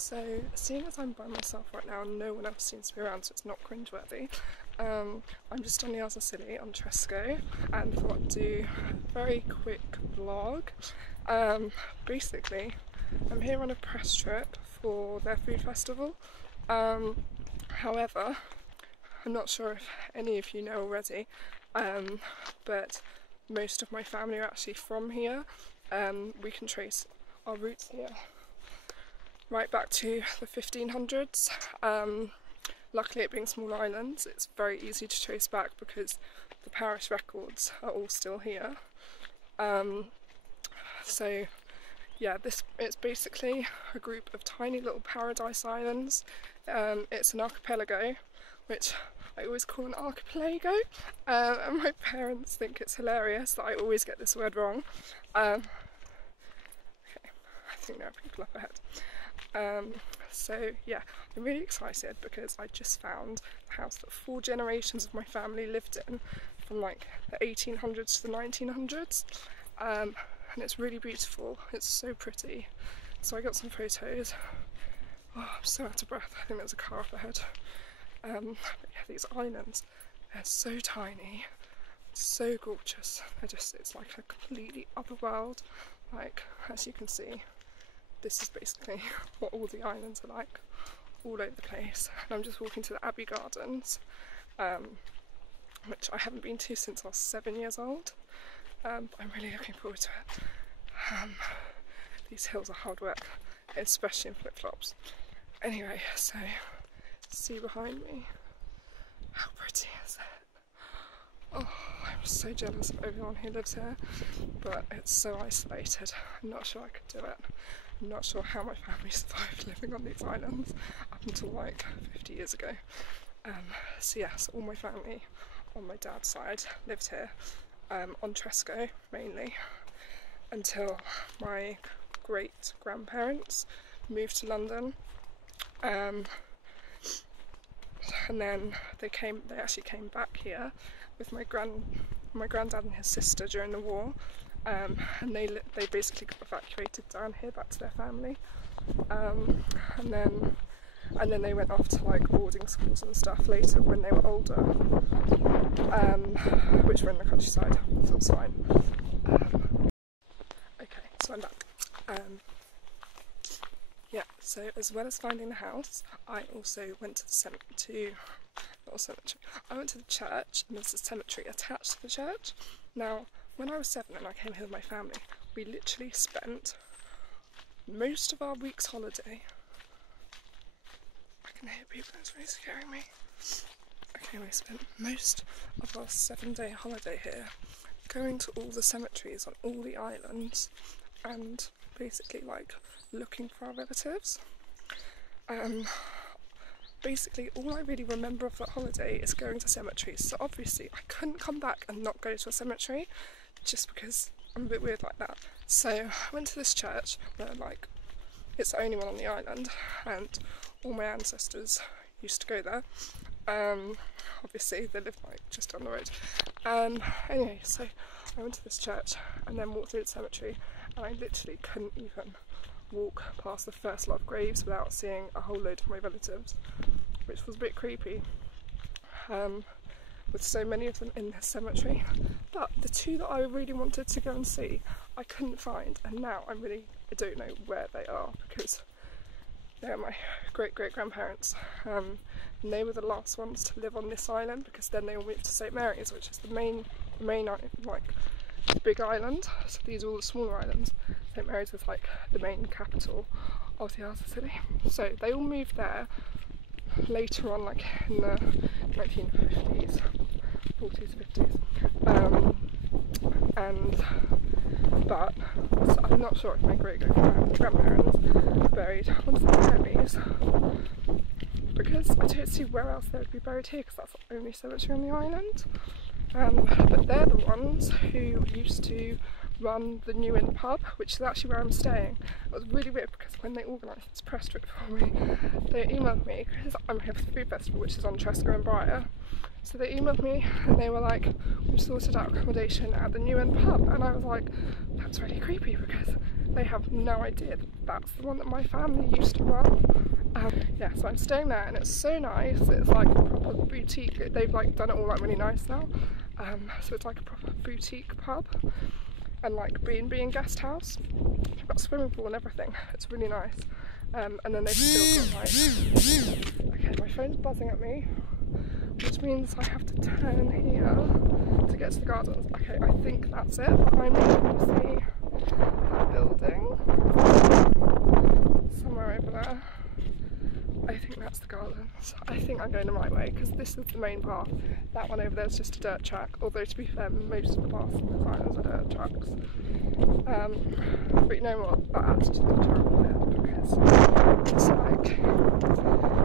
So, seeing as I'm by myself right now and no one else seems to be around, so it's not cringeworthy, I'm just on the Isles of Scilly on Tresco and thought I'd do a very quick vlog. Basically, I'm here on a press trip for their food festival. However, I'm not sure if any of you know already, but most of my family are actually from here. We can trace our roots here right back to the 1500s. Luckily, it being small islands, it's very easy to trace back because the parish records are all still here. So yeah, it's basically a group of tiny little paradise islands. It's an archipelago, which I always call an archipelago, and my parents think it's hilarious that I always get this word wrong. Okay, I think there are people up ahead. So yeah, I'm really excited because I just found the house that 4 generations of my family lived in from like the 1800s to the 1900s, and it's really beautiful. It's so pretty. So I got some photos. Oh, I'm so out of breath. I think there's a car up ahead. But yeah, these islands, they're so tiny, so gorgeous. It's like a completely other world. Like, as you can see, this is basically what all the islands are like, all over the place. And I'm just walking to the Abbey Gardens, which I haven't been to since I was 7 years old, but I'm really looking forward to it. These hills are hard work, especially in flip-flops. Anyway, so see behind me, how pretty is it? Oh, I'm so jealous of everyone who lives here, but it's so isolated. I'm not sure I could do it. I'm not sure how my family survived living on these islands up until like 50 years ago. So yes, all my family on my dad's side lived here, on Tresco mainly, until my great grandparents moved to London. And then they actually came back here with my granddad and his sister during the war, and they basically got evacuated down here back to their family, and then they went off to like boarding schools and stuff later when they were older, which were in the countryside, so it's fine. Okay, so I'm back. Yeah, so as well as finding the house, I also went to the I went to the church, and there's a cemetery attached to the church. Now, when I was 7 and I came here with my family, we literally spent most of our week's holiday. I can hear people, it's really scaring me. Okay, we spent most of our 7-day holiday here going to all the cemeteries on all the islands and basically like looking for our relatives. Basically all I really remember of that holiday is going to cemeteries, so obviously I couldn't come back and not go to a cemetery just because I'm a bit weird like that. So I went to this church where like it's the only one on the island and all my ancestors used to go there. Obviously they lived like just down the road. Anyway, so I went to this church and then walked through the cemetery, and I literally couldn't even walk past the first lot of graves without seeing a whole load of my relatives, which was a bit creepy, with so many of them in this cemetery. But the 2 that I really wanted to go and see, I couldn't find, and now I don't know where they are because they're my great-great-grandparents, and they were the last ones to live on this island because then they all moved to St Mary's, which is the main like big island. So these are all the smaller islands. St Mary's was like the main capital of the Isles of Scilly. So they all moved there later on, like in the 1950s, 40s, 50s. But so I'm not sure if my great-great-grandparents buried on St Mary's because I don't see where else they would be buried here because that's the only cemetery on the island. But they're the ones who used to run the New Inn pub, which is actually where I'm staying. It was really weird because when they organised this press trip for me, they emailed me, because I'm here for the food festival, which is on Tresco and Bryher. So they emailed me and they were like, we've sorted out accommodation at the New Inn pub, and I was like, that's really creepy because they have no idea that's the one that my family used to run. Yeah, so I'm staying there and it's so nice. It's like a proper boutique. They've like done it all like really nice now. So it's like a proper boutique pub and like B&B and guest house. They've got a swimming pool and everything. It's really nice. And then they've still got like, okay, my phone's buzzing at me, which means I have to turn here to get to the gardens. Okay, I think that's it. Behind me, can you see that building? Somewhere over there. I think that's the gardens. I think I'm going the right way because this is the main path. That one over there is just a dirt track, although to be fair, most of the paths on this island are dirt tracks. But you know what, that adds to the charm of it because it's like,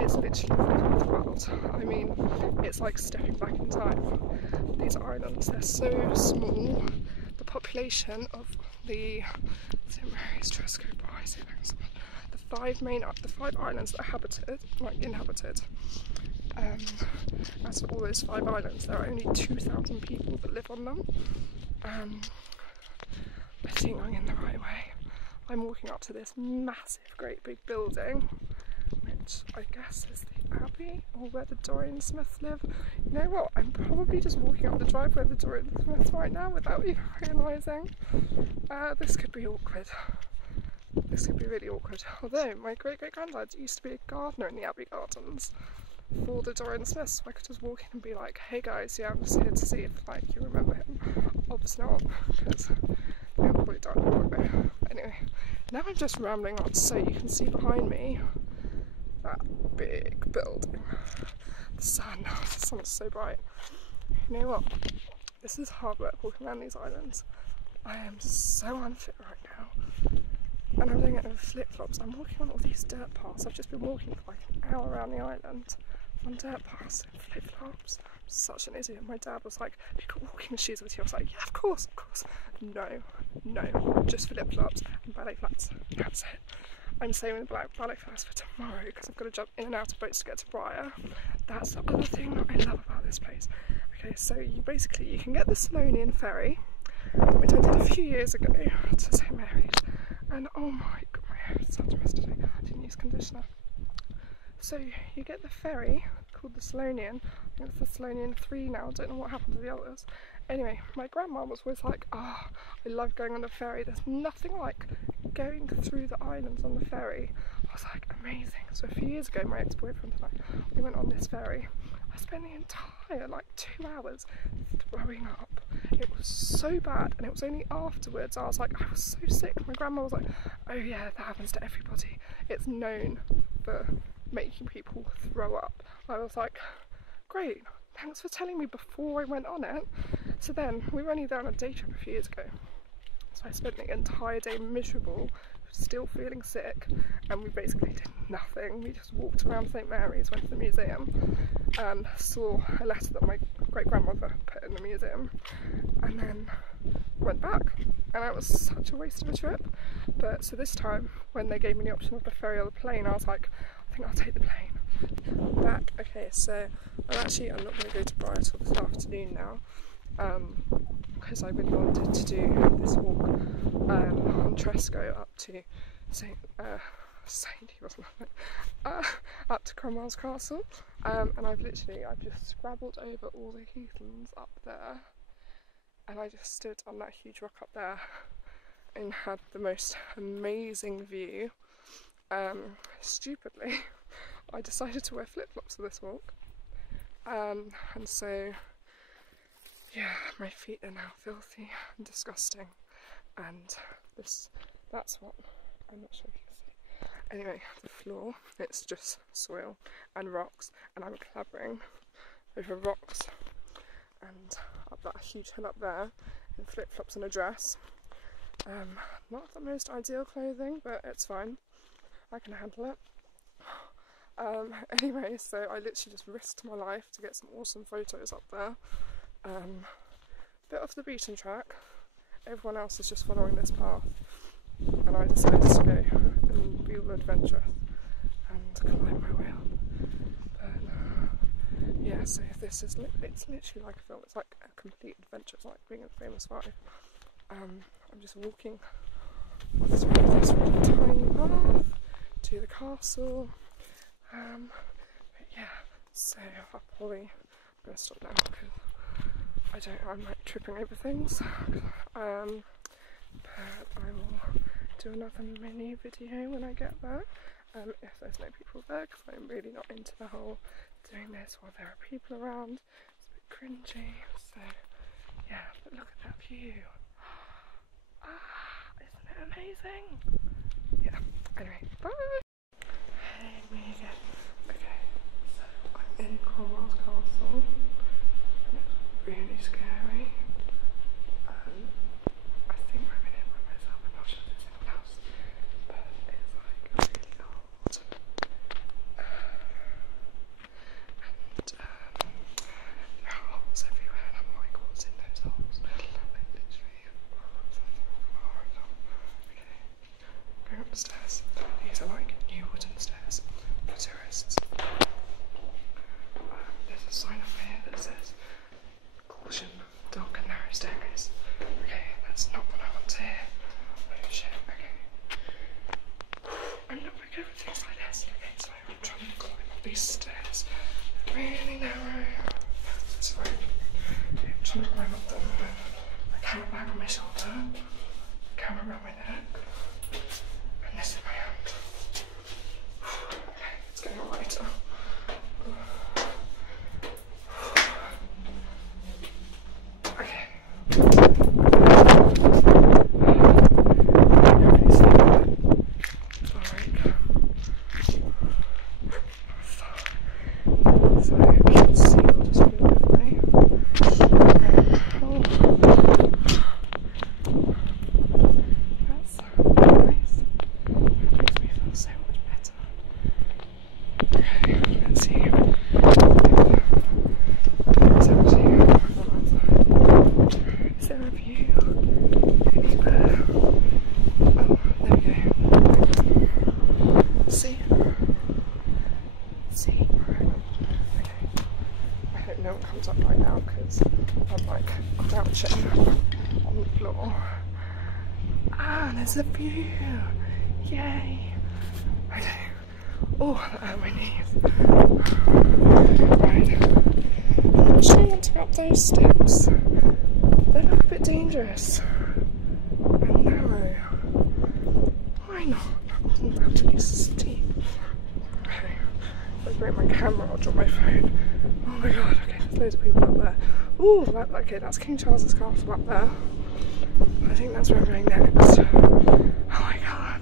it's literally like the world. I mean, it's like stepping back in time. These islands, they're so small. The population of the St Mary's, Tresco, Bryher, the five islands that are inhabited. As for all those 5 islands, there are only 2,000 people that live on them. I think I'm in the right way. I'm walking up to this massive, great big building, which I guess is the Abbey, or where the Dorian Smiths live. You know what? I'm probably just walking up the driveway of the Dorian Smiths right now without even realising. This could be awkward. This could be really awkward. Although my great-great-granddad used to be a gardener in the Abbey Gardens for the Dorian Smiths, so I could just walk in and be like, hey guys, yeah, I'm just here to see if like you remember him. Obviously not, because he'll probably die a while ago. Anyway, now I'm just rambling on, so you can see behind me that big building. The sun is so bright. You know what? This is hard work walking around these islands. I am so unfit right now. And I'm doing it with flip-flops. I'm walking on all these dirt paths. I've just been walking for like an hour around the island on dirt paths and flip-flops. I'm such an idiot. My dad was like, have you got walking shoes with you? I was like, yeah, of course. No, just flip-flops and ballet flats. That's it. I'm saving the ballet flats for tomorrow because I've got to jump in and out of boats to get to Bryher. That's the other thing that I love about this place. Okay, so you can get the Scilly ferry, which I did a few years ago to St Mary's. And oh my god, my hair is such a mess today. I didn't use conditioner. So you get the ferry called the Scilly. I think it's the Scilly 3 now. I don't know what happened to the others. Anyway, my grandma was always like, I love going on the ferry. There's nothing like going through the islands on the ferry. I was like, amazing. So a few years ago, my ex-boyfriend and I, we went on this ferry. I spent the entire like 2 hours throwing up. It was so bad, and it was only afterwards I was like, I was so sick. My grandma was like, oh yeah, that happens to everybody. It's known for making people throw up. I was like, great, thanks for telling me before I went on it. So then, we were only there on a day trip a few years ago. So I spent the entire day miserable, still feeling sick, and we basically did nothing. We just walked around St Mary's, went to the museum, and saw a letter that my great-grandmother put in the museum, and then went back. And it was such a waste of a trip. But so this time, when they gave me the option of the ferry or the plane, I was like, I think I'll take the plane. Back. Okay, so I'm not going to go to Bryher till this afternoon now, because I really wanted to do this walk on Tresco up to up to Cromwell's Castle, and I've just scrabbled over all the heathlands up there, and I just stood on that huge rock up there and had the most amazing view. Stupidly, I decided to wear flip-flops for this walk, and so yeah, my feet are now filthy and disgusting, and that's what I'm not sure if you can see. Anyway, the floor, it's just soil and rocks, and I'm clambering over rocks and up that huge hill up there in flip-flops and a dress. Not the most ideal clothing, but it's fine. I can handle it. Anyway, so I literally just risked my life to get some awesome photos up there. Bit off the beaten track, everyone else is just following this path, and I decided to go and be all adventurous and climb my way up. But yeah, so this is it's literally like a film. It's like a complete adventure. It's like being in the Famous Five. I'm just walking through this really tiny path to the castle. But yeah, so I'm going to stop now because I'm like tripping over things. But I will do another mini video when I get there, if there's no people there, because I'm really not into the whole doing this while there are people around. It's a bit cringy, so yeah, but look at that view. Isn't it amazing? Yeah, anyway, bye! Hey, me again. Okay, so I'm in Cromwell's castle, and it's really scary. I think I'm in it by myself. I'm not sure if there's anyone else, but it's like really old. And there are holes everywhere, and I'm like, what's in those holes? Like literally, okay, going up the stairs. These are like new wooden stairs for tourists. There's a sign up here that says, "Caution, dark and narrow staircase." Okay, that's not what I want to hear. Oh shit, okay. I'm not very good with things like this. Okay, so I'm trying to climb up these stairs. They're really narrow. That's fine. Okay, I'm trying to climb up them with my camera bag on my shoulder, camera around my neck, and this in my hand. Okay, it's getting lighter. No one comes up right now because I'm like crouching on the floor. Ah, there's a view! Yay! Okay. Oh, that hurt my knees. Right. I'm not sure I want to go up those steps. They look a bit dangerous and narrow. Why not? That wasn't actually steep. Okay. If I break my camera, I'll drop my phone. Oh my god, okay, there's loads of people up there. Ooh, okay, that's King Charles's castle up there. I think that's where I'm going next. Oh my god.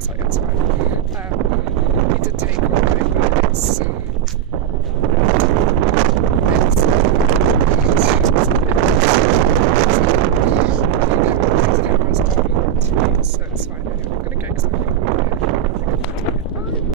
So I guess fine. He did take one, but it's